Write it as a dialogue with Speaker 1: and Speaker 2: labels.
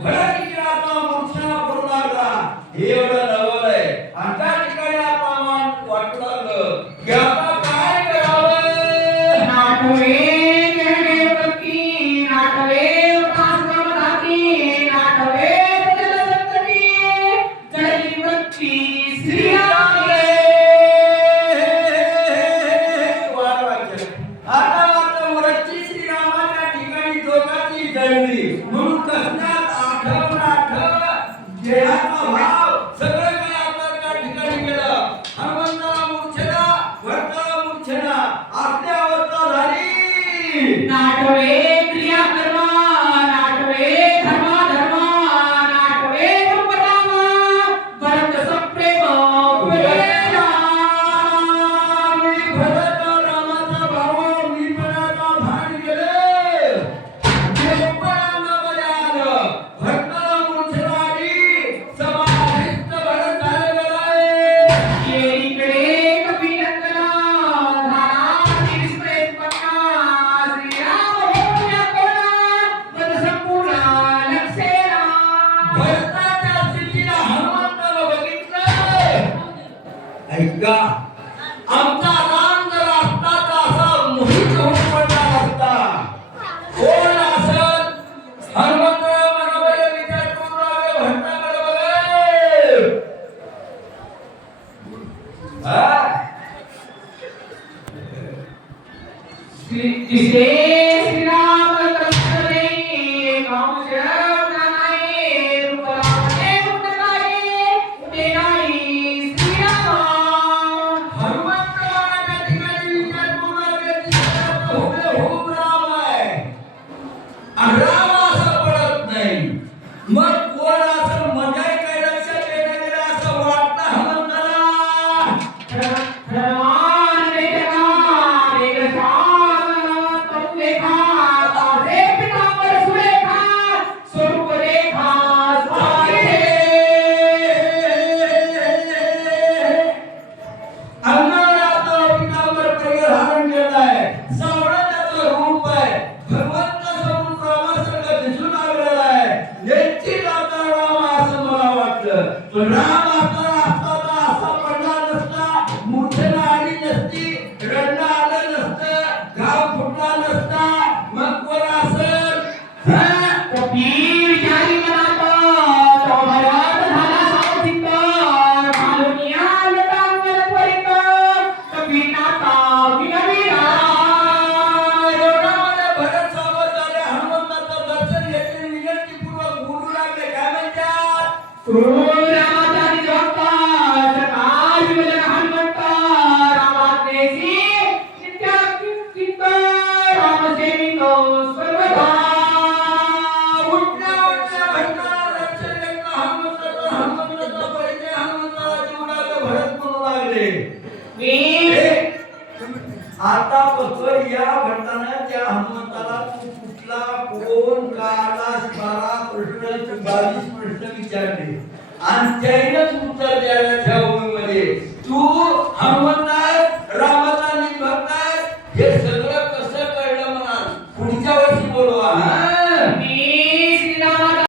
Speaker 1: भरत इकराचा करू लागला हे एवढं नवल आणि त्या ठिकाणी आता वाटू लागलं की आता काय करावं
Speaker 2: नाटवे
Speaker 1: आता मात्र वरची श्रीरामाच्या ठिकाणी दोघांची जळली म्हणून कसण्यात आठव देहाचा भाव सगळं काही आता त्या ठिकाणी गेलं हनुमंताला मूर्छना भरताला मूर्छना आपल्या अवस्था झाली
Speaker 2: नाटवे
Speaker 1: ऐका. आमचा राम जर असता तर असा मोहित होऊन पडला असता. कोण असत हनुमंतराव मनोबल विचार करून राहिले भरताकडे बघे हा राम आता बघतोय या भरतानं त्या हनुमंताला तू कोण काला बारा प्रश्न बावीस प्रश्न विचारले आणि त्यानेच उत्तर द्यायला त्या मध्ये. तू हनुमंत